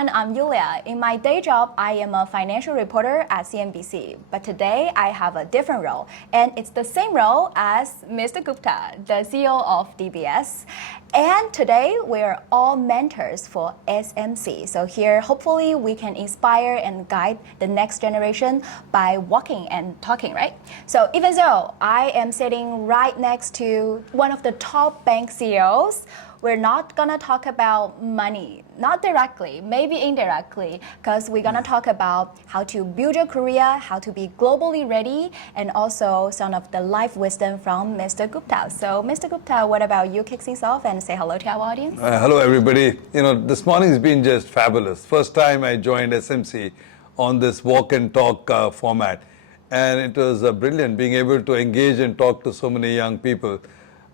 everyone, I'm Yulia. In my day job, I am a financial reporter at CNBC. But today, I have a different role, and it's the same role as Mr. Gupta, the CEO of DBS. And today, we're all mentors for SMC. So here, hopefully, we can inspire and guide the next generation by walking and talking, right? So even though I am sitting right next to one of the top bank CEOs, we're not gonna talk about money, not directly, maybe indirectly, because we're gonna talk about how to build your career, how to be globally ready, and also some of the life wisdom from Mr. Gupta. So, Mr. Gupta, what about you kick things off and say hello to our audience? Hello, everybody. This morning's been just fabulous. First time I joined SMC on this walk and talk format, and it was brilliant being able to engage and talk to so many young people.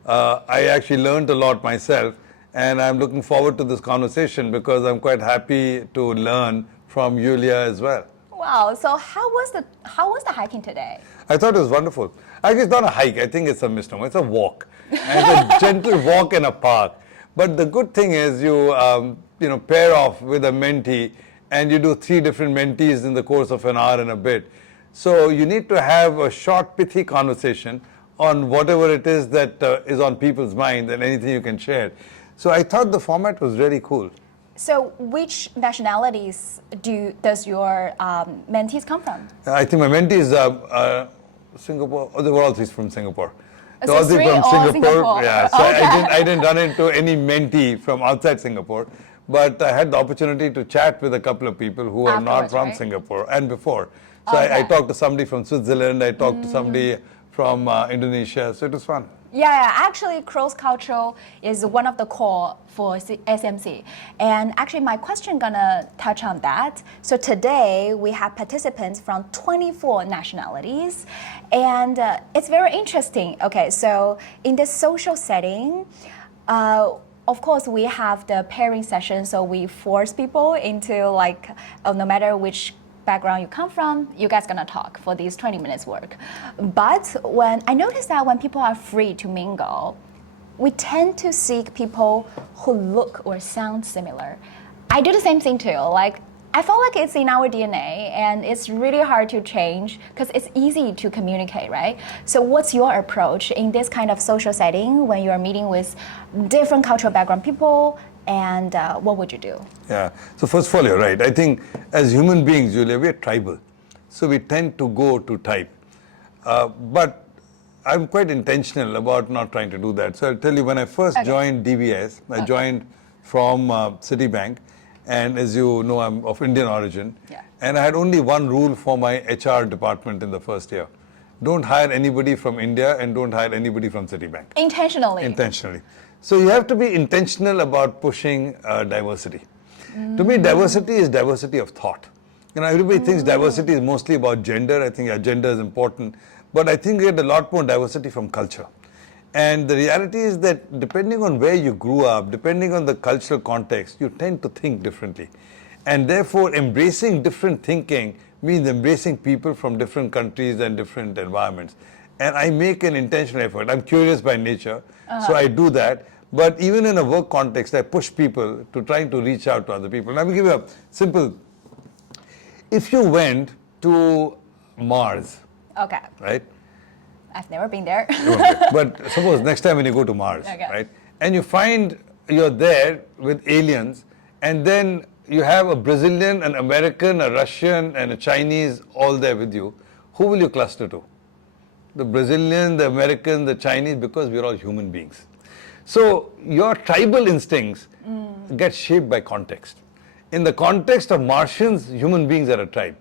I actually learned a lot myself, and I'm looking forward to this conversation because I'm quite happy to learn from Yulia as well. Wow, so how was the hiking today? I thought it was wonderful. Actually, it's not a hike. I think it's a misnomer. It's a walk. And it's a gentle walk in a park. But the good thing is you pair off with a mentee, and you do 3 different mentees in the course of an hour and a bit. So you need to have a short, pithy conversation on whatever it is that is on people's mind and anything you can share. So I thought the format was really cool. So which nationalities does your mentees come from? I think my mentees are Singapore. Oh, they were all 3 from Singapore. So all 3 from Singapore. Yeah, so okay. I didn't run into any mentee from outside Singapore, but I had the opportunity to chat with a couple of people who are not from Singapore and before. So okay. I talked to somebody from Switzerland, I talked to somebody from Indonesia, so it was fun. Yeah, actually cross-cultural is one of the core for SMC. And actually my question gonna touch on that. So today we have participants from 24 nationalities, and it's very interesting. Okay, so in this social setting, of course, we have the pairing session, so we force people into no matter which background you come from, you guys gonna talk for these 20 minutes work. But when I noticed that when people are free to mingle, we tend to seek people who look or sound similar. I do the same thing too. I feel like it's in our DNA, and it's really hard to change because it's easy to communicate, right? So what's your approach in this kind of social setting when you're meeting with different cultural background people, and what would you do? Yeah, so first of all, you're right. I think as human beings, Julia, we're tribal. So we tend to go to type. But I'm quite intentional about not trying to do that. So I'll tell you, when I first joined DBS, I joined from Citibank. And as you know, I'm of Indian origin. Yeah. And I had only one rule for my HR department in the first year. Don't hire anybody from India and don't hire anybody from Citibank. Intentionally. Intentionally. So you have to be intentional about pushing diversity. To me, diversity is diversity of thought. Everybody thinks diversity is mostly about gender. I think gender is important. But I think we get a lot more diversity from culture. And the reality is that depending on where you grew up, depending on the cultural context, you tend to think differently. And therefore, embracing different thinking means embracing people from different countries and different environments. And I make an intentional effort. I'm curious by nature, so I do that. But even in a work context, I push people to try to reach out to other people. Let me give you a simple. If you went to Mars, right? I've never been there. But suppose next time when you go to Mars, right? And you find you're there with aliens, and then you have a Brazilian, an American, a Russian, and a Chinese all there with you, who will you cluster to? The Brazilian, the American, the Chinese, because we're all human beings. So your tribal instincts get shaped by context. In the context of Martians, human beings are a tribe,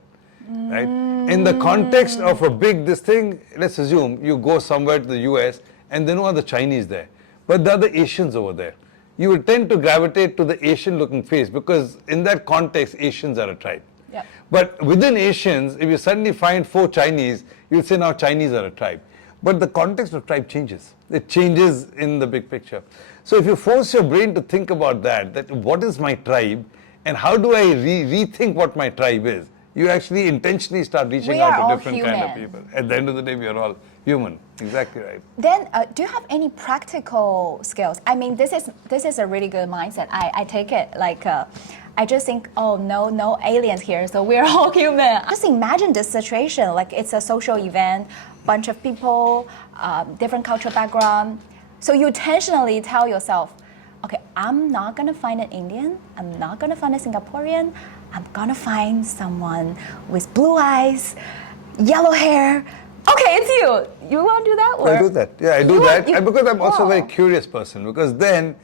right? In the context of a big this thing, let's assume you go somewhere to the US and there are no other Chinese there, but there are the Asians over there. You will tend to gravitate to the Asian looking face because in that context, Asians are a tribe. Yep. But within Asians, if you suddenly find 4 Chinese, you'll say now Chinese are a tribe. But the context of tribe changes. It changes in the big picture. So if you force your brain to think about that what is my tribe and how do I rethink what my tribe is, you actually intentionally start reaching We are out all to different kind of human. people. At the end of the day, we are all human. Exactly right. Then, do you have any practical skills? I mean, this is a really good mindset. I take it like, I just think, oh no aliens here, so we're all human. Just imagine this situation, like it's a social event, bunch of people, different cultural background. So you intentionally tell yourself, okay, I'm not gonna find an Indian, I'm not gonna find a Singaporean, I'm gonna find someone with blue eyes, yellow hair. Okay, it's you. You won't do that? Or I do that. Yeah, I do You that. want- you- Because I'm also a very Wow. curious person. Because then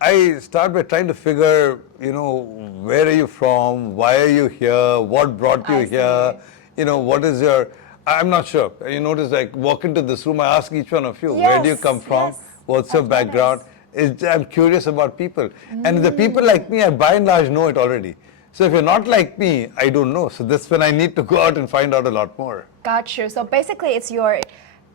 I start by trying to figure, where are you from? Why are you here? What brought you I here? see. What is your... I'm not sure. You notice, like, walk into this room, I ask each one of you, where do you Yes, come from? yes. What's your I've noticed. background? I'm curious about people. And the people like me, I by and large know it already. So if you're not like me, I don't know. So that's when I need to go out and find out a lot more. Got you. So basically, it's your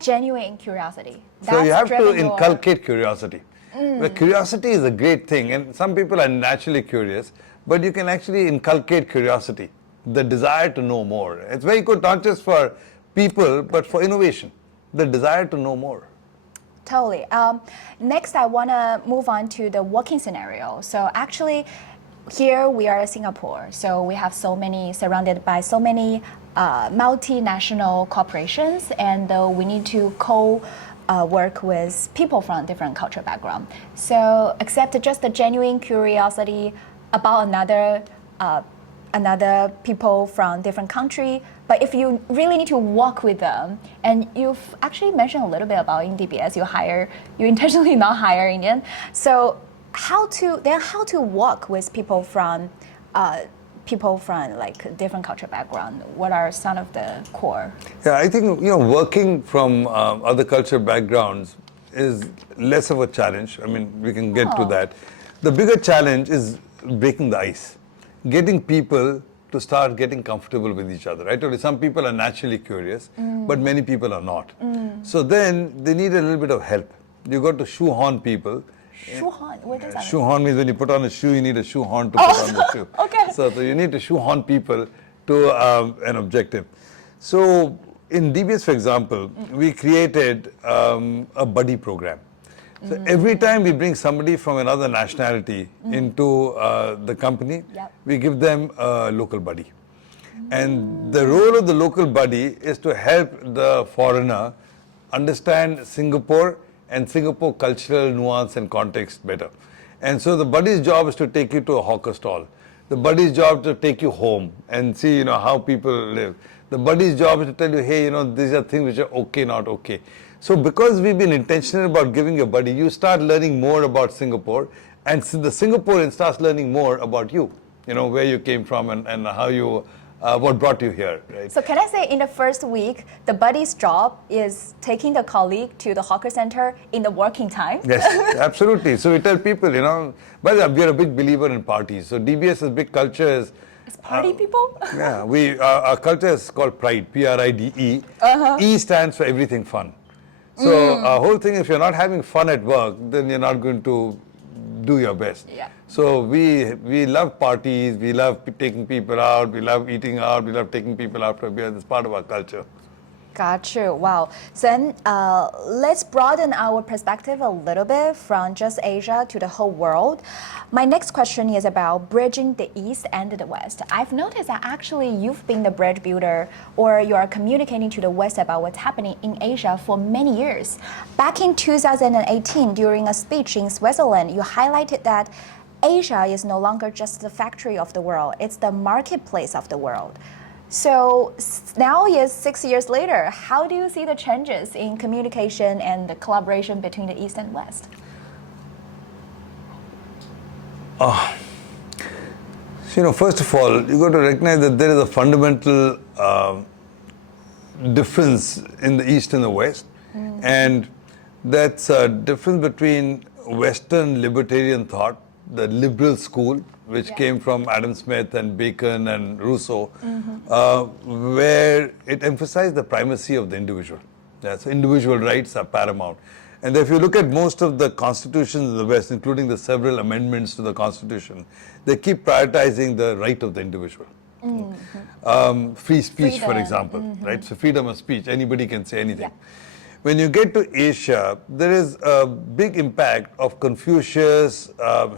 genuine curiosity. So you That's have to driven your- inculcate curiosity. Well, curiosity is a great thing, and some people are naturally curious, but you can actually inculcate curiosity, the desire to know more. It's very good not just for people, but for innovation, the desire to know more. Totally. Next, I want to move on to the working scenario. So actually, here we are in Singapore. So we have surrounded by so many multinational corporations, and we need to work with people from different cultural background. So accept just the genuine curiosity about another people from different country. But if you really need to work with them, and you've actually mentioned a little bit about in DBS, you intentionally not hire Indian. So how to work with people from like different cultural background? What are some of the core? Yeah, I think working from other cultural backgrounds is less of a challenge. I mean, we can get to that. The bigger challenge is breaking the ice, getting people to start getting comfortable with each other. Right? Some people are naturally curious, but many people are not. So then they need a little bit of help. You got to shoehorn people. Shoehorn, what does that mean? Shoehorn means when you put on a shoe, you need a shoehorn to put on the shoe. Okay. So you need to shoehorn people to an objective. So in DBS, for example, we created a buddy program. So every time we bring somebody from another nationality into the company, Yep. we give them a local buddy. And the role of the local buddy is to help the foreigner understand Singapore and Singapore cultural nuance and context better. And so the buddy's job is to take you to a hawker stall. The buddy's job is to take you home and see, how people live. The buddy's job is to tell you, hey, these are things which are okay, not okay. So because we've been intentional about giving you a buddy, you start learning more about Singapore, and the Singaporean starts learning more about you, where you came from and how you, what brought you here, right? So can I say in the first week, the buddy's job is taking the colleague to the hawker center in the working time? Yes, absolutely. So we tell people, but we are a big believer in parties. So DBS's big culture is... It's party people? Yeah, our culture is called Pride, Pride. E stands for everything fun. So our whole thing, if you're not having fun at work, then you're not going to do your best. Yeah. So we love parties, we love taking people out, we love eating out, we love taking people out for beer. That's part of our culture. Got you. Wow. So then let's broaden our perspective a little bit from just Asia to the whole world. My next question is about bridging the East and the West. I've noticed that actually you've been the bridge builder, or you are communicating to the West about what's happening in Asia for many years. Back in 2018, during a speech in Switzerland, you highlighted that Asia is no longer just the factory of the world, it's the marketplace of the world. So now, 6 years later, how do you see the changes in communication and the collaboration between the East and West? First of all, you got to recognize that there is a fundamental difference in the East and the West, and that's a difference between Western libertarian thought, the liberal school, which came from Adam Smith and Bacon and Rousseau, where it emphasized the primacy of the individual. Yeah, so individual rights are paramount. And if you look at most of the constitutions in the West, including the several amendments to the Constitution, they keep prioritizing the right of the individual. Free speech, for Freedom. example, right? So freedom of speech, anybody can say anything. Yeah. When you get to Asia, there is a big impact of Confucius,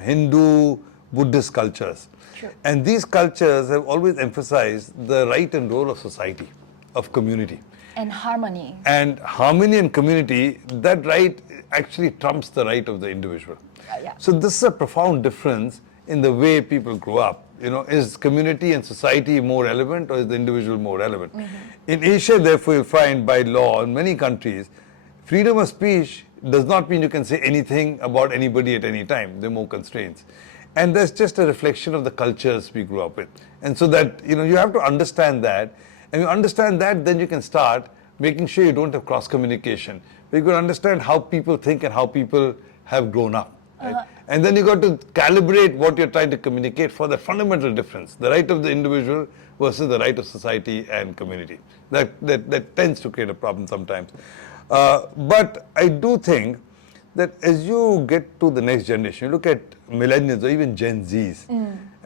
Hindu, Buddhist cultures. True. And these cultures have always emphasized the right and role of society, of community. And harmony. And harmony and community, that right actually trumps the right of the individual. Yeah. So this is a profound difference in the way people grow up. You know, is community and society more relevant, or is the individual more relevant? In Asia, therefore, you'll find by law in many countries, freedom of speech does not mean you can say anything about anybody at any time. There are more constraints. And that's just a reflection of the cultures we grew up with. And so that, you know, you have to understand that. And you understand that, then you can start making sure you don't have cross-communication. But you can understand how people think and how people have grown up. Right? And then you got to calibrate what you're trying to communicate for the fundamental difference, the right of the individual versus the right of society and community. That tends to create a problem sometimes. But I do think that as you get to the next generation, you look at millennials or even Gen Zs,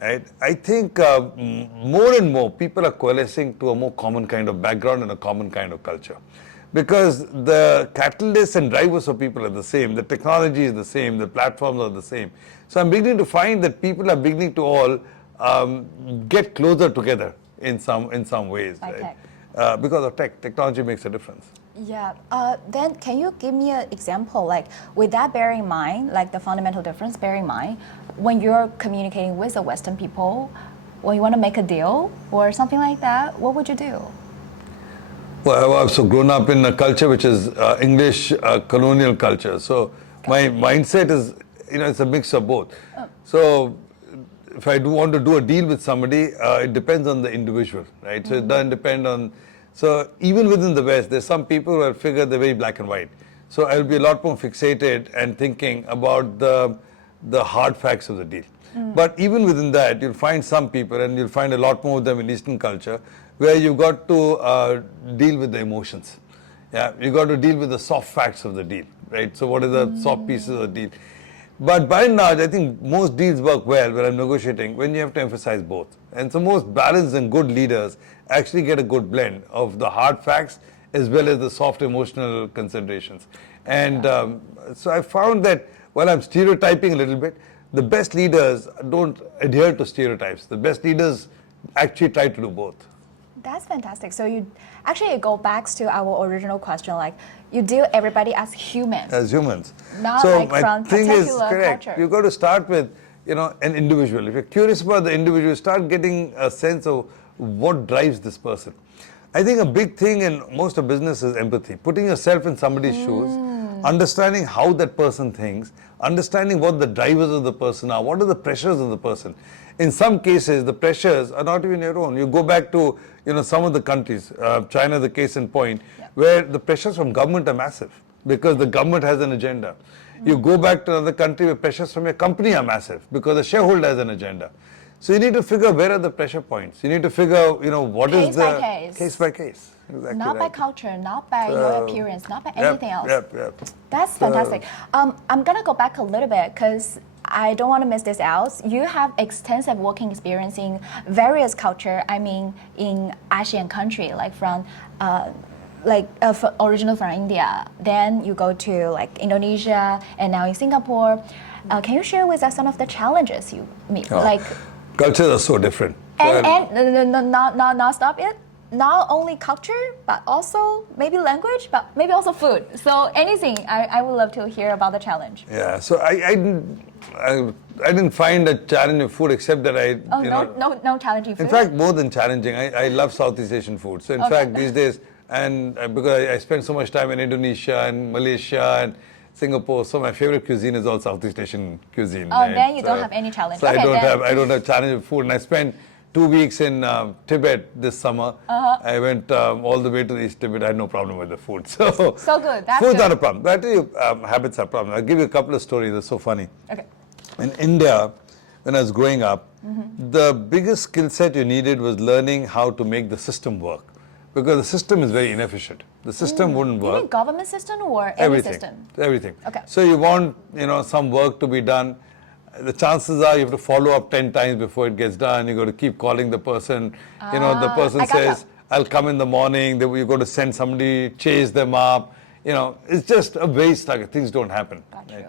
right? I think more and more people are coalescing to a more common kind of background and a common kind of culture. Because the catalysts and drivers of people are the same, the technology is the same, the platforms are the same. So I'm beginning to find that people are beginning to all get closer together in some ways. By right? tech. Because of technology makes a difference. Yeah. Then can you give me an example, like with that bear in mind, like the fundamental difference bear in mind, when you're communicating with the Western people, when you want to make a deal or something like that, what would you do? Well, I've also grown up in a culture which is English colonial culture. So my mindset is, you know, it's a mix of both. So if I do want to do a deal with somebody, it depends on the individual, right? So it doesn't depend on. So even within the West, there's some people who have figured they're very black and white. So I'll be a lot more fixated and thinking about the hard facts of the deal. But even within that, you'll find some people, and you'll find a lot more of them in Eastern culture, where you've got to deal with the emotions. Yeah, you've got to deal with the soft facts of the deal, right? So what are the soft pieces of the deal? But by and large, I think most deals work well when I'm negotiating, when you have to emphasize both. And so most balanced and good leaders actually get a good blend of the hard facts as well as the soft emotional considerations. And so I found that while I'm stereotyping a little bit, the best leaders don't adhere to stereotypes. The best leaders actually try to do both. That's fantastic. So you actually go back to our original question, like you deal everybody as humans. As humans. Not so like my from thing is particular correct. culture. You've got to start with, you know, an individual. If you're curious about the individual, start getting a sense of what drives this person. I think a big thing in most of business is empathy. Putting yourself in somebody's shoes, understanding how that person thinks, understanding what the drivers of the person are, what are the pressures of the person. In some cases, the pressures are not even your own. You go back to, you know, some of the countries, China, the case in point, where the pressures from government are massive because the government has an agenda. You go back to another country where pressures from your company are massive because the shareholder has an agenda. So you need to figure where are the pressure points. You need to figure, you know, what Case is the by case. Case by case. Exactly Not by right. culture, not by your appearance, not by Yep, anything else. Yep. That's fantastic. I'm gonna go back a little bit because I don't want to miss this out. You have extensive working experience in various culture. I mean, in Asian country, like from original from India. Then you go to like Indonesia and now in Singapore. Can you share with us some of the challenges you meet? Like cultures are so different. Not stop it. Not only culture, but also maybe language, but maybe also food. So anything, I would love to hear about the challenge. Yeah, so I didn't find a challenge in food except that No challenging food. In fact, more than challenging, I love Southeast Asian food. So in fact, these days, and because I spend so much time in Indonesia and Malaysia and Singapore, so my favorite cuisine is all Southeast Asian cuisine. Oh, right? Then you don't have any challenge. So okay, I don't have challenge with food, and I spent 2 weeks in Tibet this summer. I went all the way to the East Tibet. I had no problem with the food. So good. That's food's good. not a problem. But I tell you, habits are a problem. I'll give you a couple of stories. They're so funny. Okay. In India, when I was growing up, the biggest skill set you needed was learning how to make the system work. Because the system is very inefficient. The system wouldn't work. You mean government system or any Everything. system? Everything. Okay. So you want, some work to be done. the chances are you have to follow up 10 times before it gets done. You got to keep calling the person. The person says, I'll come in the morning. Then you got to send somebody, chase them up. It's just a waste. Like, things don't happen. Right?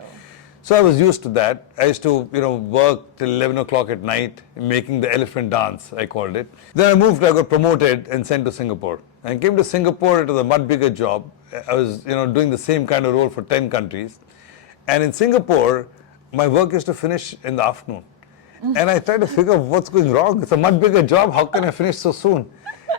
So I was used to that. I used to, work till 11 o'clock at night, making the elephant dance, I called it. Then I got promoted and sent to Singapore. I came to Singapore. It was a much bigger job. I was, doing the same kind of role for 10 countries. And in Singapore, my work used to finish in the afternoon. And I tried to figure out what's going wrong. It's a much bigger job. How can I finish so soon?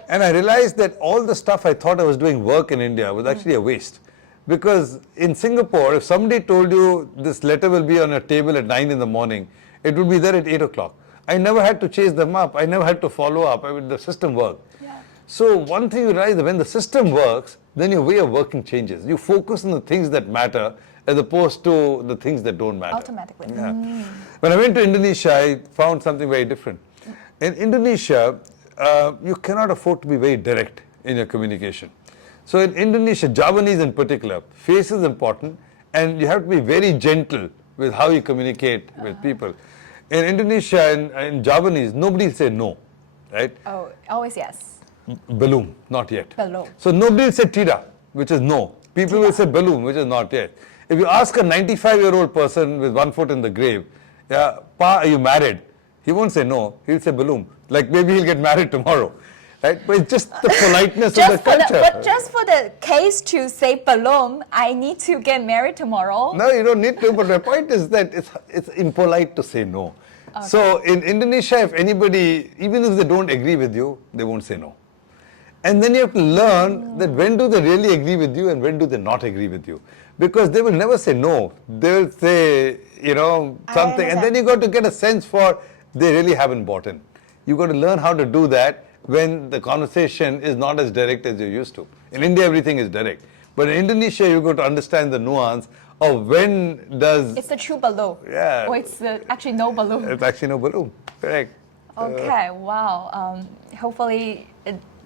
And I realized that all the stuff I thought I was doing work in India was actually a waste. Because in Singapore, if somebody told you this letter will be on your table at 9 in the morning, it would be there at 8 o'clock. I never had to chase them up. I never had to follow up. The system worked. Yeah. So one thing you realize that when the system works, then your way of working changes. You focus on the things that matter as opposed to the things that don't matter. Automatically. Yeah. When I went to Indonesia, I found something very different. In Indonesia, you cannot afford to be very direct in your communication. So in Indonesia, Javanese in particular, face is important, and you have to be very gentle with how you communicate with people. In Indonesia, in Javanese, nobody will say no, right? Oh, always yes. Belum, not yet. Belum. So nobody will say tida, which is no. People will say belum, which is not yet. If you ask a 95-year-old person with one foot in the grave, yeah, Pa, are you married? He won't say no. He'll say belum. Like maybe he'll get married tomorrow. Right? But it's just the politeness of the culture. But just for the case to say belum, I need to get married tomorrow. No, you don't need to. But my point is that it's impolite to say no. Okay. So in Indonesia, if anybody, even if they don't agree with you, they won't say no. And then you have to learn that when do they really agree with you and when do they not agree with you. Because they will never say no. They will say, something. And then you got to get a sense for they really haven't bought in. You got to learn how to do that when the conversation is not as direct as you're used to. In India, everything is direct. But in Indonesia, you've got to understand the nuance of when does... It's the true balloon. Yeah. Or it's actually no balloon. It's actually no balloon. Correct. Okay, wow. Hopefully,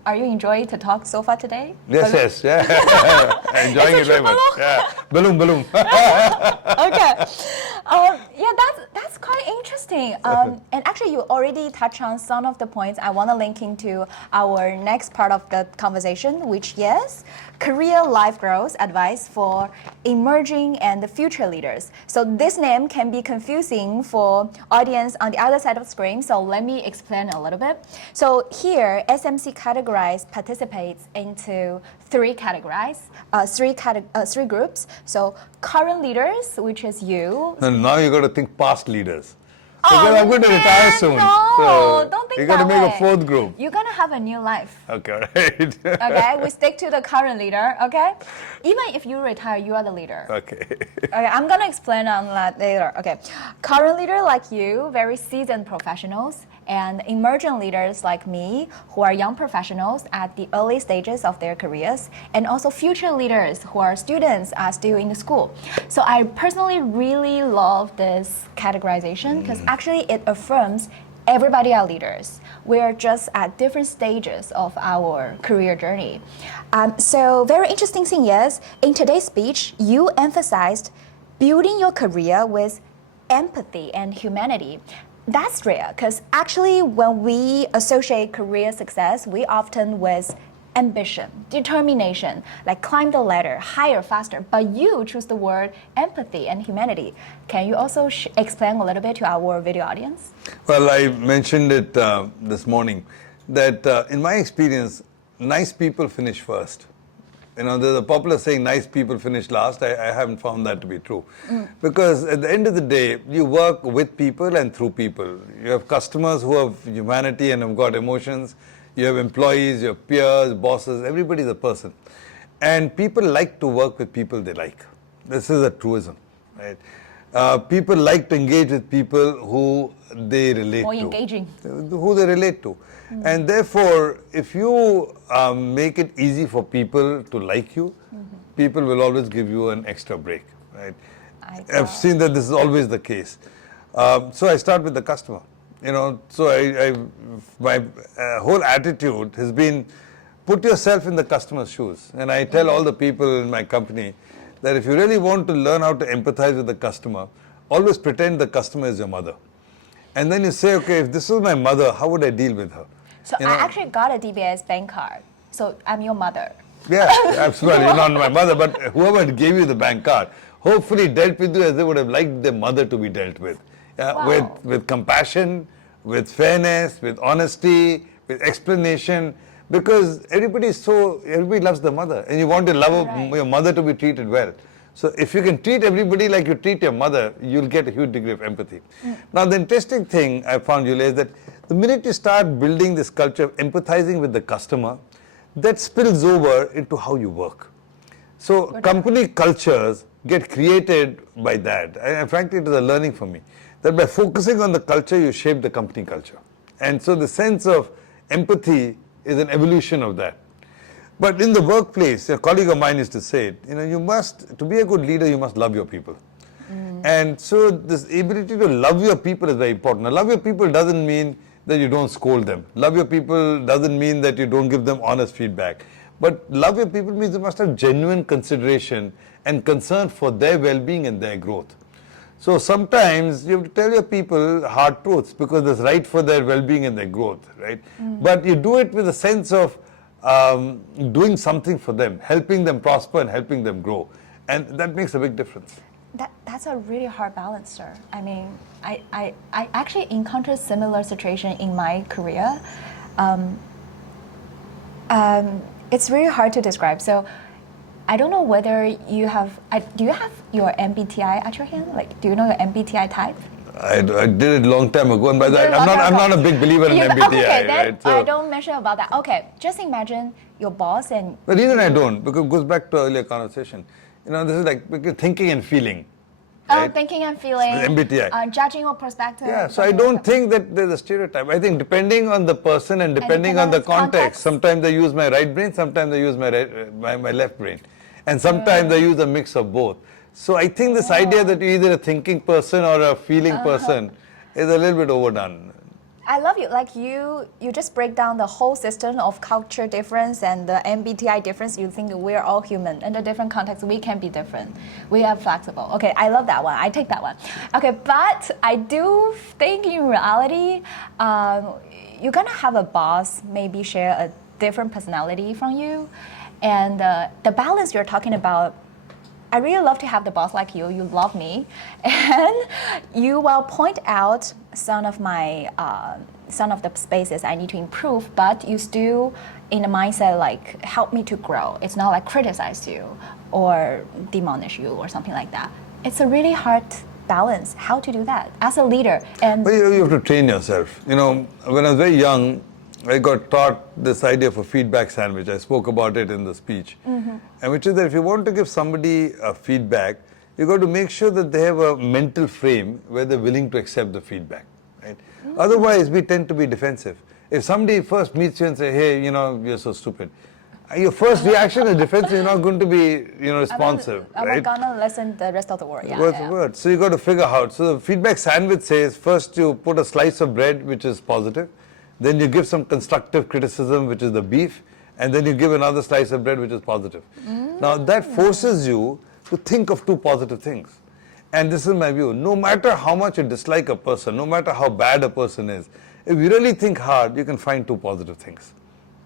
are you enjoying the talk so far today? Yes, yeah. Enjoying it very much. Yeah. Balloon. Okay. Yeah, that's quite interesting. And actually, you already touched on some of the points I want to link into our next part of the conversation, which is career life growth advice for emerging and future leaders. So this name can be confusing for audience on the other side of the screen. So let me explain a little bit. So here, SMC categorized participants into three groups. So current leaders, which is you. And now you got to think past leaders. Because I'm going to retire soon. No, so don't think you got to that make way. a fourth group. You're going to have a new life. Okay, right. Okay, we stick to the current leader, okay? Even if you retire, you are the leader. Okay. Okay, I'm going to explain on that later. Okay, current leader like you, very seasoned professionals, and emerging leaders like me, who are young professionals at the early stages of their careers, and also future leaders who are students are still in the school. So I personally really love this categorization because actually it affirms everybody are leaders. We're just at different stages of our career journey. So very interesting thing is, in today's speech, you emphasized building your career with empathy and humanity. That's rare because actually when we associate career success, we often with ambition, determination, like climb the ladder, higher, faster. But you choose the word empathy and humanity. Can you also explain a little bit to our video audience? Well, I mentioned it this morning that in my experience, nice people finish first. There's a popular saying, nice people finish last. I haven't found that to be true. Because at the end of the day, you work with people and through people. You have customers who have humanity and have got emotions. You have employees, your peers, bosses, everybody's a person. And people like to work with people they like. This is a truism, right? People like to engage with people who they relate More to. engaging. Who they relate to. And therefore, if you make it easy for people to like you, people will always give you an extra break, right? I've seen that this is always the case. So I start with the customer. So my whole attitude has been put yourself in the customer's shoes. And I tell all the people in my company that if you really want to learn how to empathize with the customer, always pretend the customer is your mother. And then you say, okay, if this was my mother, how would I deal with her? So I actually got a DBS Bank card. So I'm your mother. Yeah, absolutely. You're not my mother, but whoever gave you the bank card, hopefully dealt with you as they would have liked their mother to be dealt with. Wow. With compassion, with fairness, with honesty, with explanation. Because everybody loves the mother, and you want your mother to be treated well. So if you can treat everybody like you treat your mother, you'll get a huge degree of empathy. Now the interesting thing I found, Julia, is that the minute you start building this culture of empathizing with the customer, that spills over into how you work. So company cultures get created by that. And frankly, it is a learning for me, that by focusing on the culture, you shape the company culture. And so the sense of empathy is an evolution of that. But in the workplace, a colleague of mine used to say it, to be a good leader, you must love your people. And so this ability to love your people is very important. Now, love your people doesn't mean that you don't scold them. Love your people doesn't mean that you don't give them honest feedback. But love your people means you must have genuine consideration and concern for their well-being and their growth. So sometimes you have to tell your people hard truths because that's right for their well-being and their growth, right? But you do it with a sense of doing something for them, helping them prosper and helping them grow. And that makes a big difference. That's a really hard balance, sir. I mean, I actually encountered similar situation in my career. It's really hard to describe. So I don't know whether you have, do you have your MBTI at your hand? Like, do you know your MBTI type? I did it a long time ago, and by that, I'm not a big believer in MBTI. Okay, then right? So, I don't mention about that. Okay, just imagine your boss and... The reason I don't, because it goes back to earlier conversation. This is like thinking and feeling. Right? Thinking and feeling, MBTI. judging or perspective. Yeah, so I don't think that there's a stereotype. I think depending on the person and depending on the context, sometimes I use my right brain, sometimes I use my left brain. And sometimes I use a mix of both. So I think this idea that you're either a thinking person or a feeling person is a little bit overdone. I love you. Like you just break down the whole system of culture difference and the MBTI difference. You think we're all human. In the different contexts, we can be different. We are flexible. Okay, I love that one. I take that one. Okay, but I do think in reality, you're gonna have a boss maybe share a different personality from you. And the balance you're talking about, I really love to have the boss like you. You love me, and you will point out some of the spaces I need to improve. But you still, in a mindset like help me to grow. It's not like criticize you or demolish you or something like that. It's a really hard balance. How to do that as a leader? And well, you have to train yourself. When I was very young, I got taught this idea of a feedback sandwich. I spoke about it in the speech. And which is that if you want to give somebody a feedback, you've got to make sure that they have a mental frame where they're willing to accept the feedback. Right? Otherwise, we tend to be defensive. If somebody first meets you and say, hey, you're so stupid, your first reaction is defensive. You're not going to be, responsive. I'm gonna listen the rest of the word. Word. So you got to figure out. So the feedback sandwich says, first you put a slice of bread, which is positive. Then you give some constructive criticism, which is the beef, and then you give another slice of bread, which is positive. Now that forces you to think of two positive things. And this is my view. No matter how much you dislike a person, no matter how bad a person is, if you really think hard, you can find two positive things.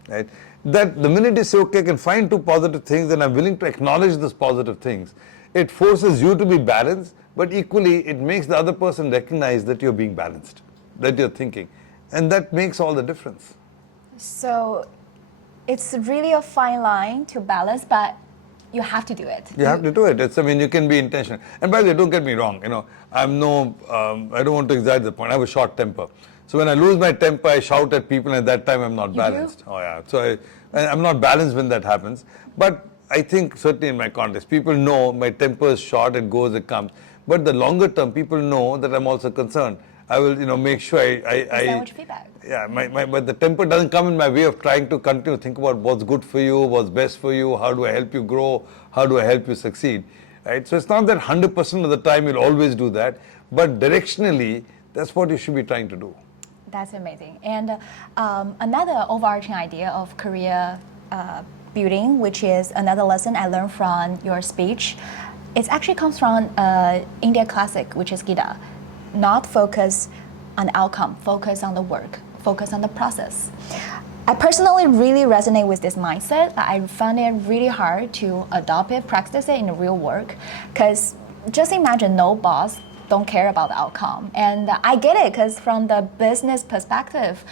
Right? That the minute you say, okay, I can find two positive things, and I'm willing to acknowledge those positive things, it forces you to be balanced, but equally it makes the other person recognize that you're being balanced, that you're thinking. And that makes all the difference. So it's really a fine line to balance, but you have to do it. You have to do it. You can be intentional. And by the way, don't get me wrong. I don't want to exaggerate the point. I have a short temper. So when I lose my temper, I shout at people, and at that time I'm not balanced. Oh yeah. So I'm not balanced when that happens. But I think certainly in my context, people know my temper is short, it goes, it comes. But the longer term, people know that I'm also concerned. I will, make sure feedback. Yeah, but the temper doesn't come in my way of trying to continue to think about what's good for you, what's best for you, how do I help you grow, how do I help you succeed, right? So it's not that 100% of the time you'll always do that, but directionally, that's what you should be trying to do. That's amazing. And another overarching idea of career building, which is another lesson I learned from your speech, It actually comes from India classic, which is Gita. Not focus on outcome, focus on the work, focus on the process. I personally really resonate with this mindset. I found it really hard to adopt it, practice it in the real work, because just imagine no boss don't care about the outcome. And I get it, because from the business perspective,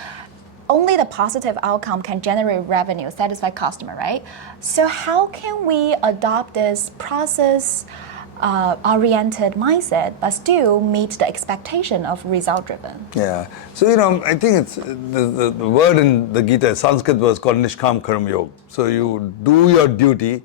only the positive outcome can generate revenue, satisfy customer, right? So how can we adopt this process oriented mindset but still meet the expectation of result driven? Yeah. So, I think it's the word in the Gita, Sanskrit was called Nishkam Karam Yoga. So you do your duty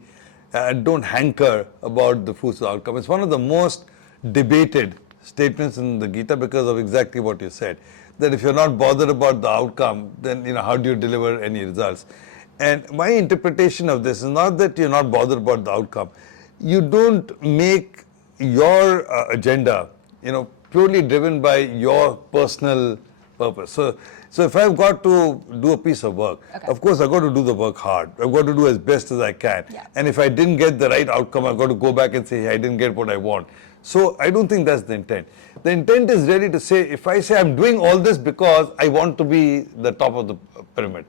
and don't hanker about the fruits of the outcome. It's one of the most debated statements in the Gita because of exactly what you said. That if you're not bothered about the outcome, then how do you deliver any results? And my interpretation of this is not that you're not bothered about the outcome. You don't make your agenda, purely driven by your personal purpose. So if I've got to do a piece of work, of course I've got to do the work hard. I've got to do as best as I can. Yeah. And if I didn't get the right outcome, I've got to go back and say, hey, I didn't get what I want. So I don't think that's the intent. The intent is really to say, if I say I'm doing all this because I want to be the top of the pyramid,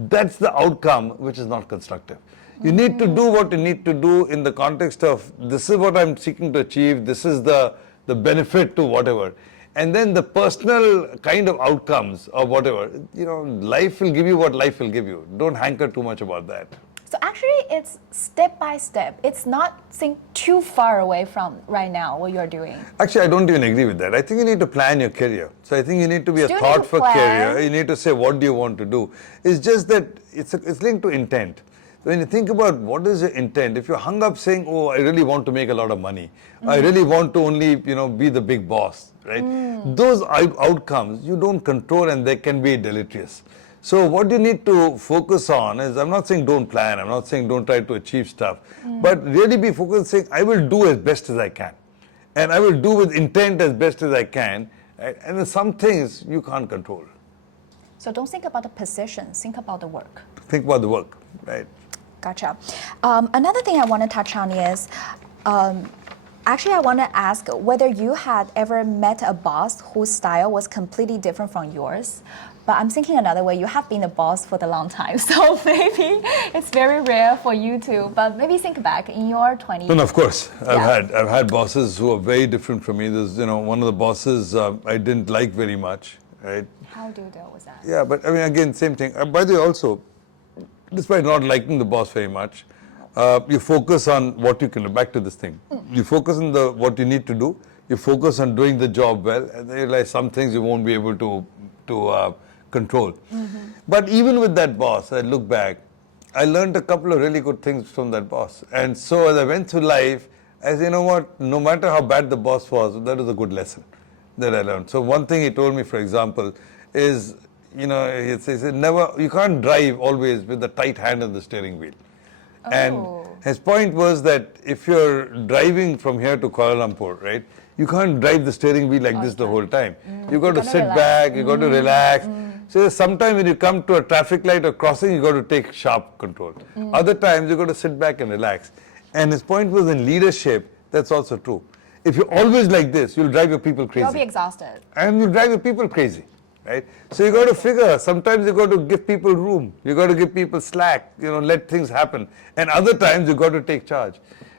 that's the outcome which is not constructive. You need to do what you need to do in the context of, this is what I'm seeking to achieve, this is the benefit to whatever. And then the personal kind of outcomes or whatever, life will give you what life will give you. Don't hanker too much about that. So actually, it's step by step. It's not too far away from right now what you're doing. Actually, I don't even agree with that. I think you need to plan your career. So I think you need to be a thoughtful career. You need to say, what do you want to do? It's just that it's linked to intent. When you think about what is your intent, if you're hung up saying, oh, I really want to make a lot of money, I really want to only, be the big boss, right? Those outcomes you don't control and they can be deleterious. So what you need to focus on is, I'm not saying don't plan, I'm not saying don't try to achieve stuff, but really be focused saying, I will do as best as I can. And I will do with intent as best as I can. Right? And then some things you can't control. So don't think about the position, think about the work. Think about the work, right? Gotcha. Another thing I want to touch on is, actually I want to ask whether you had ever met a boss whose style was completely different from yours. But I'm thinking another way, you have been a boss for the long time, so maybe it's very rare for you to, but maybe think back in your 20s. No, of course. I've had bosses who are very different from me. There's, one of the bosses I didn't like very much, right? How do you deal with that? Yeah, but I mean, again, same thing. By the way, also, despite not liking the boss very much, you focus on what you can do. Back to this thing. You focus on what you need to do. You focus on doing the job well, and then you realize some things you won't be able to control. But even with that boss, I look back, I learned a couple of really good things from that boss. And so as I went through life, I said, you know what, no matter how bad the boss was, that was a good lesson that I learned. So one thing he told me, for example, is, he said, you can't drive always with the tight hand on the steering wheel. Oh. And his point was that if you're driving from here to Kuala Lumpur, right, you can't drive the steering wheel like this the whole time. You've got to sit back, you've got to relax. So sometimes when you come to a traffic light or crossing, you've got to take sharp control. Other times, you've got to sit back and relax. And his point was in leadership, that's also true. If you're always like this, you'll drive your people crazy. You'll be exhausted. And you'll drive your people crazy, right? So you've got to figure, sometimes you've got to give people room. You've got to give people slack, let things happen. And other times, you've got to take charge.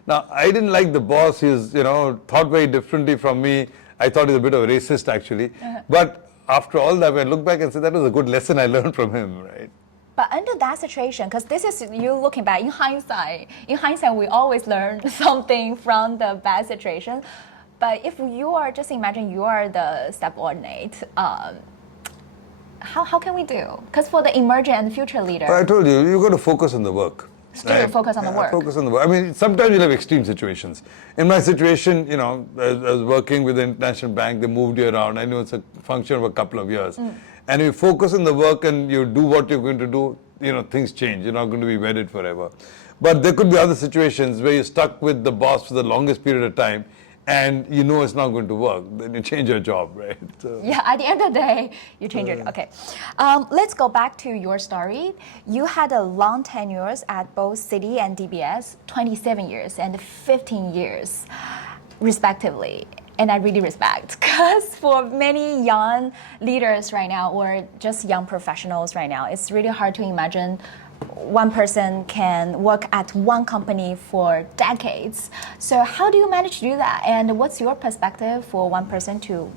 Now, I didn't like the boss. He's, thought very differently from me. I thought he's a bit of a racist, actually. But after all that, I look back and say that was a good lesson I learned from him, right? But under that situation, because this is you looking back in hindsight, we always learn something from the bad situation. But if you are, just imagine you are the subordinate, how can we do? Because for the emerging and future leader. I told you, you've got to focus on the work. Still focus on the work. Focus on the work. I mean, sometimes you'll have extreme situations. In my situation, I was working with the international bank, they moved you around. I know it's a function of a couple of years. And you focus on the work and you do what you're going to do, things change. You're not going to be wedded forever. But there could be other situations where you're stuck with the boss for the longest period of time and you know it's not going to work, then you change your job, right? So, yeah, at the end of the day, you change it. Okay. Let's go back to your story. You had a long tenures at both Citi and DBS, 27 years and 15 years, respectively. And I really respect, because for many young leaders right now, or just young professionals right now, it's really hard to imagine one person can work at one company for decades. So how do you manage to do that? And what's your perspective for one person to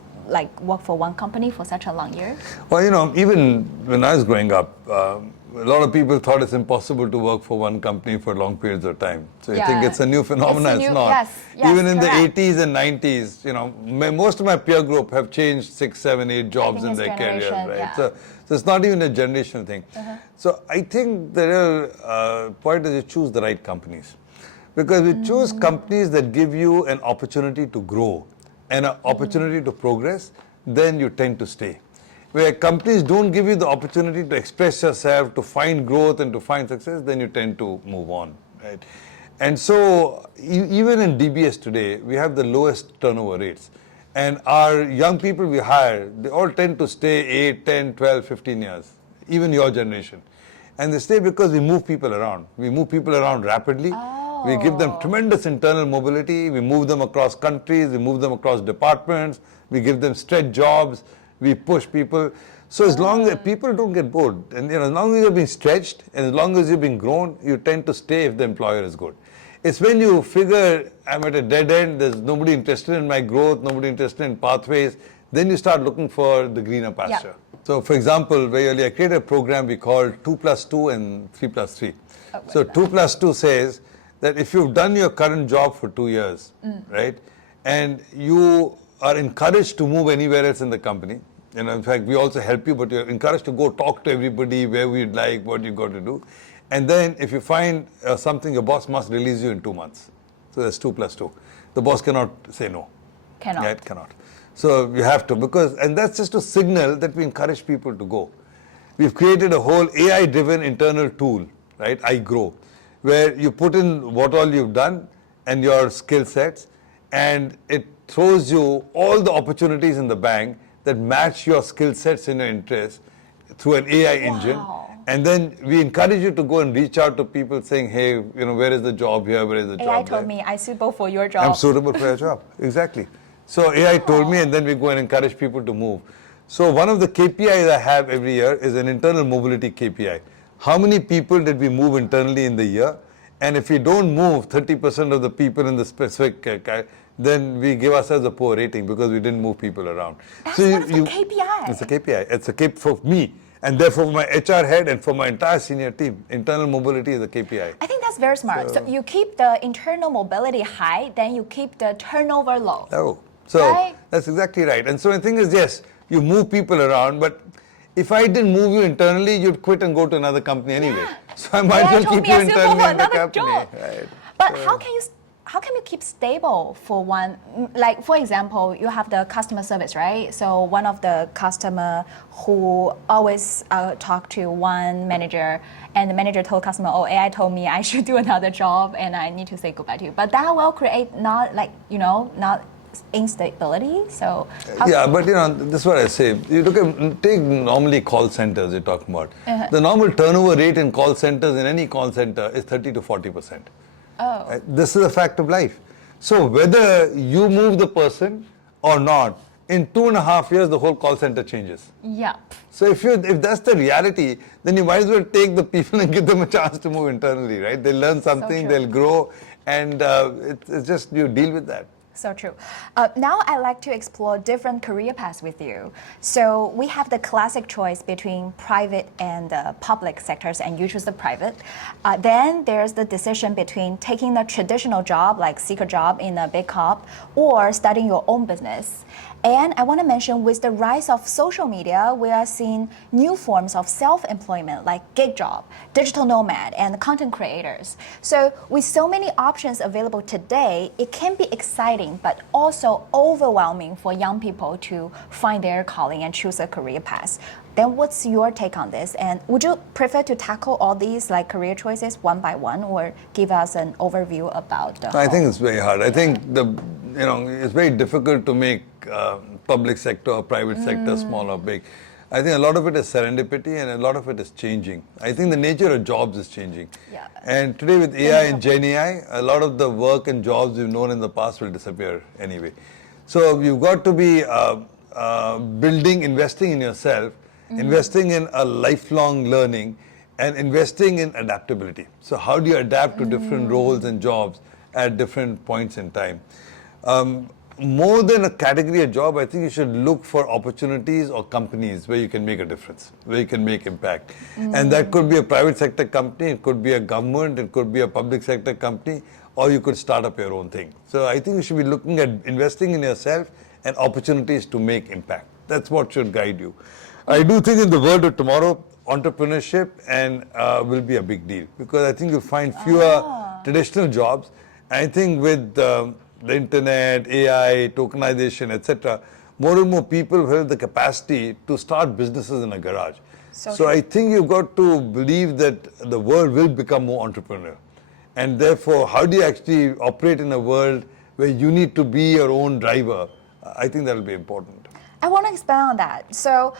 work for one company for such a long year? Well, even when I was growing up, a lot of people thought it's impossible to work for one company for long periods of time. So you think it's a new phenomenon. It's not. Yes, even in correct. the 80s and 90s, most of my peer group have changed 6, 7, 8 jobs in their careers, right? Yeah. So it's not even a generational thing. So I think the real point is you choose the right companies. Because we choose companies that give you an opportunity to grow and an opportunity to progress, then you tend to stay. Where companies don't give you the opportunity to express yourself, to find growth and to find success, then you tend to move on, right? And so even in DBS today, we have the lowest turnover rates. And our young people we hire, they all tend to stay 8, 10, 12, 15 years, even your generation. And they stay because we move people around. We move people around rapidly. We give them tremendous internal mobility. We move them across countries. We move them across departments. We give them stretch jobs. We push people. So as long as people don't get bored, and as long as you're being stretched, and as long as you're being grown, you tend to stay if the employer is good. It's when you figure I'm at a dead end, there's nobody interested in my growth, nobody interested in pathways, then you start looking for the greener pasture. So for example, very early I created a program we called 2+2 and 3+3. So 2+2 says that if you've done your current job for 2 years, right, and you are encouraged to move anywhere else in the company, in fact, we also help you, but you're encouraged to go talk to everybody where we'd like, what you got to do. And then if you find something, your boss must release you in 2 months. So that's 2+2. The boss cannot say no. Cannot. Right? Cannot. So you have to, and that's just to signal that we encourage people to go. We've created a whole AI-driven internal tool, right, iGrow, where you put in what all you've done and your skill sets, and it throws you all the opportunities in the bank that match your skill sets and your interests through an AI engine. And then we encourage you to go and reach out to people saying, hey, where is the job here? Where is the job AI told there? me I'm suitable for your job. I'm suitable for your job. Exactly. So AI told me, and then we go and encourage people to move. So one of the KPIs I have every year is an internal mobility KPI. How many people did we move internally in the year? And if we don't move 30% of the people in the specific then we give ourselves a poor rating because we didn't move people around. That's one of the KPI. It's a KPI. It's a KPI for me. And therefore for my HR head and for my entire senior team, internal mobility is a KPI. I think that's very smart. So you keep the internal mobility high, then you keep the turnover low. Oh, so right? That's exactly right. And so the thing is, yes, you move people around, but if I didn't move you internally, you'd quit and go to another company anyway. So I might as well keep you internally in the company. Right. But how can you keep stable for one? Like, for example, you have the customer service, right? So one of the customer who always talk to one manager, and the manager told customer, oh, AI told me I should do another job and I need to say goodbye to you. But that will create not instability. So yeah, but this is what I say. You take normally call centers you're talking about. The normal turnover rate in call centers in any call center is 30 to 40%. Oh. Right? This is a fact of life. So whether you move the person or not, in 2.5 years the whole call center changes. Yep. So if that's the reality, then you might as well take the people and give them a chance to move internally, right? They'll learn something, they'll grow, and it's just you deal with that. So true. Now I'd like to explore different career paths with you. So we have the classic choice between private and public sectors, and you choose the private. Then there's the decision between taking the traditional job, like seek a job in a big corp, or starting your own business. And I want to mention, with the rise of social media, we are seeing new forms of self-employment like gig job, digital nomad, and content creators. So with so many options available today, it can be exciting, but also overwhelming for young people to find their calling and choose a career path. Then what's your take on this? And would you prefer to tackle all these career choices one by one, or give us an overview about the I think it's very hard. I think it's very difficult to make public sector or private sector small or big. I think a lot of it is serendipity and a lot of it is changing. I think the nature of jobs is changing. Yeah. And today with AI and Gen AI, a lot of the work and jobs we've known in the past will disappear anyway. So you've got to be investing in yourself, investing in a lifelong learning, and investing in adaptability. So how do you adapt to different roles and jobs at different points in time? More than a category of job, I think you should look for opportunities or companies where you can make a difference, where you can make impact. And that could be a private sector company, it could be a government, it could be a public sector company, or you could start up your own thing. So I think you should be looking at investing in yourself and opportunities to make impact. That's what should guide you. I do think in the world of tomorrow, entrepreneurship will be a big deal, because I think you'll find fewer traditional jobs. I think with the internet, AI, tokenization, etc., more and more people will have the capacity to start businesses in a garage. So I think you've got to believe that the world will become more entrepreneurial. And therefore, how do you actually operate in a world where you need to be your own driver? I think that will be important. I want to expand on that. So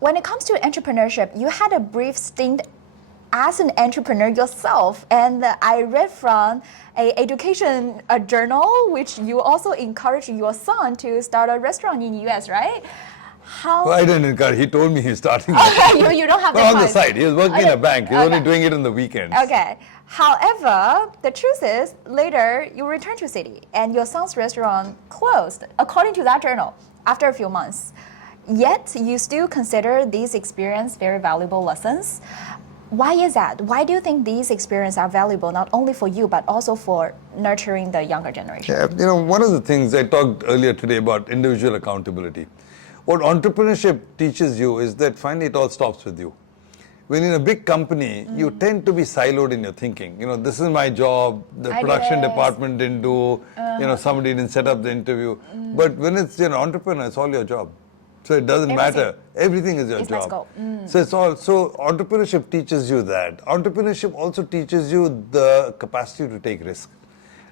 when it comes to entrepreneurship, you had a brief stint as an entrepreneur yourself, and I read from a journal which you also encouraged your son to start a restaurant in the US, right? How? Well, I didn't encourage. He told me he's starting. You don't have but the on time. the side, he was working in a bank. He's only doing it on the weekends. Okay. However, the truth is, later you returned to city and your son's restaurant closed, according to that journal, after a few months. Yet you still consider these experiences very valuable lessons. Why is that? Why do you think these experiences are valuable, not only for you, but also for nurturing the younger generation? Yeah, one of the things I talked earlier today about individual accountability. What entrepreneurship teaches you is that finally it all stops with you. When in a big company, you tend to be siloed in your thinking. This is my job, the production department didn't do, somebody didn't set up the interview. But when it's an entrepreneur, it's all your job. So it doesn't matter. Everything is your job. Let's go. So entrepreneurship teaches you that. Entrepreneurship also teaches you the capacity to take risk.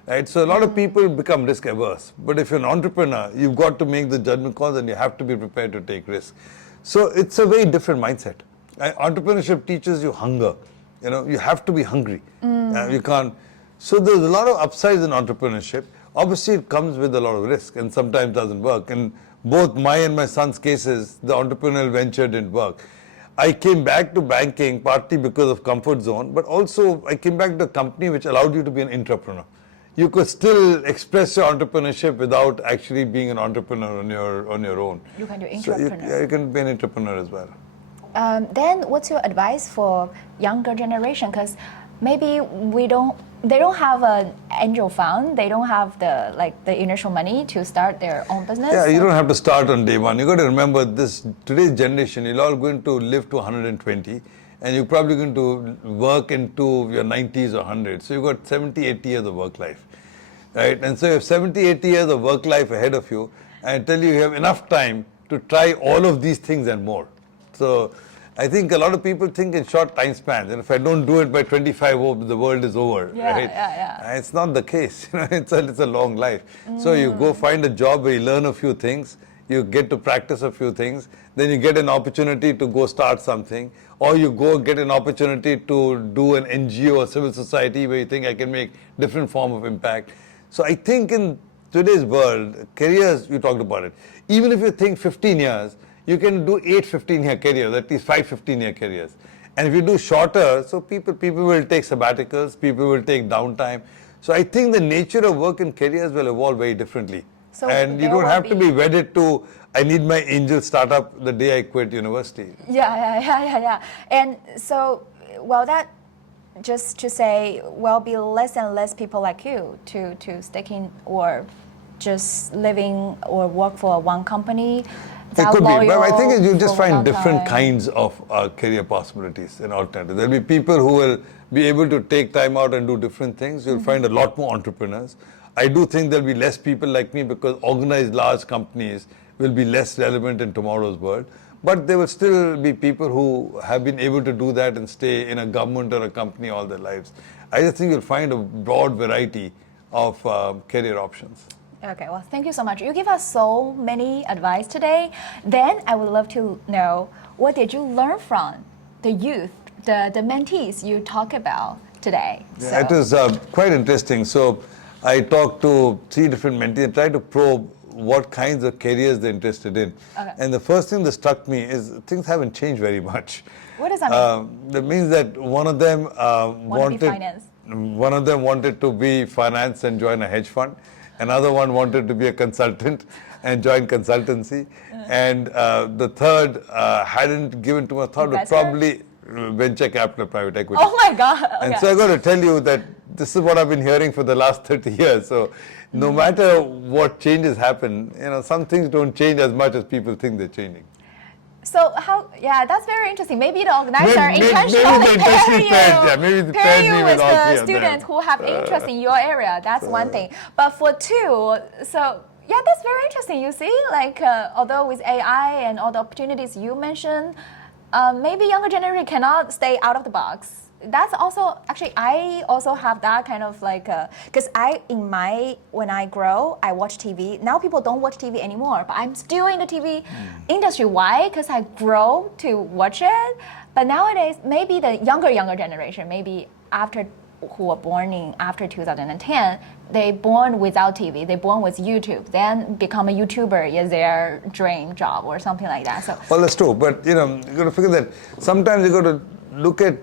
Right? So a lot of people become risk averse. But if you're an entrepreneur, you've got to make the judgment calls and you have to be prepared to take risk. So it's a very different mindset. Entrepreneurship teaches you hunger. You have to be hungry. You can't. So there's a lot of upsides in entrepreneurship. Obviously, it comes with a lot of risk and sometimes doesn't work. And both my and my son's cases, the entrepreneurial venture didn't work. I came back to banking partly because of comfort zone, but also I came back to a company which allowed you to be an entrepreneur. You could still express your entrepreneurship without actually being an entrepreneur on your own. You can do entrepreneur. So you can be an entrepreneur as well. Then what's your advice for younger generation? Because maybe they don't have an angel fund, they don't have the initial money to start their own business. Yeah, you don't have to start on day one. You got to remember today's generation, you're all going to live to 120 and you're probably going to work into your 90s or 100s. So you've got 70, 80 years of work life, right? And so you have 70, 80 years of work life ahead of you. I tell you, you have enough time to try all of these things and more. So I think a lot of people think in short time spans, and if I don't do it by 25, the world is over, right? It's not the case. It's a long life. So you go find a job where you learn a few things, you get to practice a few things, then you get an opportunity to go start something, or you go get an opportunity to do an NGO or civil society where you think I can make different form of impact. So I think in today's world, careers, you talked about it, even if you think 15 years, you can do 8 15-year careers, at least 5 15-year careers. And if you do shorter, so people will take sabbaticals, people will take downtime. So I think the nature of work and careers will evolve very differently. So and you don't have to be wedded to, I need my angel startup the day I quit university. Yeah. And so, well, that just to say, will be less and less people like you to stick in or just living or work for one company. It could be, but I think you just find different kinds of career possibilities and alternatives. There'll be people who will be able to take time out and do different things. You'll find a lot more entrepreneurs. I do think there'll be less people like me because organized large companies will be less relevant in tomorrow's world. But there will still be people who have been able to do that and stay in a government or a company all their lives. I just think you'll find a broad variety of career options. Okay, well, thank you so much. You give us so many advice today. Then I would love to know, what did you learn from the youth, the mentees you talk about today? Yeah, it was quite interesting. So I talked to 3 different mentees and tried to probe what kinds of careers they're interested in. Okay. And the first thing that struck me is things haven't changed very much. What does that mean? That means that one of them Want to be finance. one of them wanted to be finance and join a hedge fund. Another one wanted to be a consultant and join consultancy. And the third hadn't given too much thought, but Investor? probably venture capital, private equity. Oh my God. Okay. And so I got to tell you that this is what I've been hearing for the last 30 years. So no matter what changes happen, some things don't change as much as people think they're changing. So yeah, that's very interesting. Maybe the organizer Maybe intentionally they pair you, paired me with all the 3 of them. students who have interest in your area. That's one thing. But for 2, so yeah, that's very interesting. You see, like although with AI and all the opportunities you mentioned, maybe younger generation cannot stay out of the box. That's also, actually, I also have that kind of like, because when I grow, I watch TV. Now people don't watch TV anymore, but I'm still in the TV industry. Why? Because I grow to watch it. But nowadays, maybe the younger generation, maybe who were born after 2010, they born without TV, they born with YouTube, then become a YouTuber is their dream job or something like that. So, well, that's true, but you got to figure that sometimes you got to look at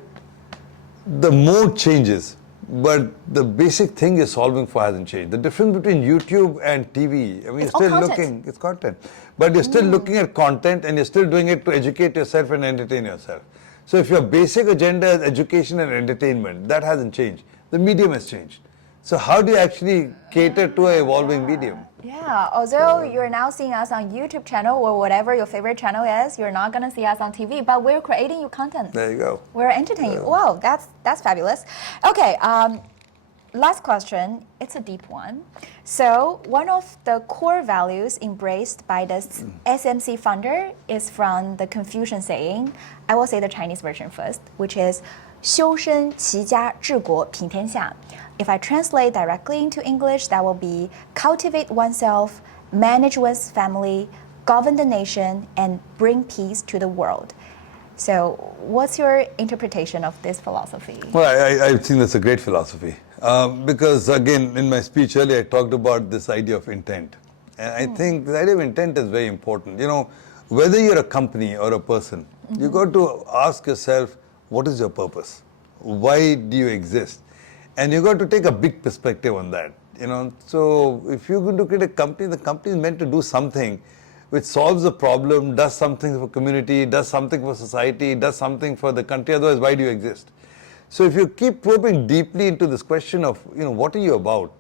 the mode changes, but the basic thing you're solving for hasn't changed. The difference between YouTube and TV, I mean, It's you're still all looking, content. it's content, but you're still looking at content and you're still doing it to educate yourself and entertain yourself. So if your basic agenda is education and entertainment, that hasn't changed. The medium has changed. So how do you actually cater to an evolving medium? yeah, although you're now seeing us on YouTube channel or whatever your favorite channel is, you're not gonna see us on TV, but we're creating you content. There you go. We're entertaining you. Wow, that's fabulous. Okay, last question. It's a deep one. So one of the core values embraced by the SMC founder is from the Confucian saying. I will say the Chinese version first, which is 修身齐家治国平天下. If I translate directly into English, that will be cultivate oneself, manage one's family, govern the nation, and bring peace to the world. So what's your interpretation of this philosophy? Well, I think that's a great philosophy. Because again, in my speech earlier, I talked about this idea of intent. And I think the idea of intent is very important. Whether you're a company or a person, you got to ask yourself, what is your purpose? Why do you exist? And you got to take a big perspective on that. So if you're going to create a company, the company is meant to do something which solves a problem, does something for community, does something for society, does something for the country. Otherwise, why do you exist? So if you keep probing deeply into this question of, what are you about?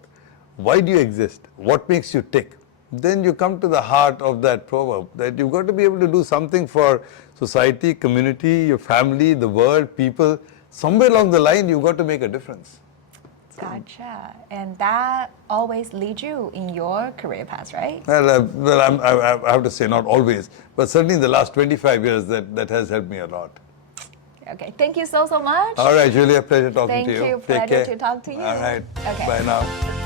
Why do you exist? What makes you tick? Then you come to the heart of that proverb, that you've got to be able to do something for society, community, your family, the world, people. Somewhere along the line, you've got to make a difference. Gotcha. And that always leads you in your career path, right? Well, I have to say, not always, but certainly in the last 25 years, that has helped me a lot. Okay, thank you so much. All right, Julia, pleasure talking to you. Thank you, Take pleasure care. to talk to you. All right, Okay. bye now.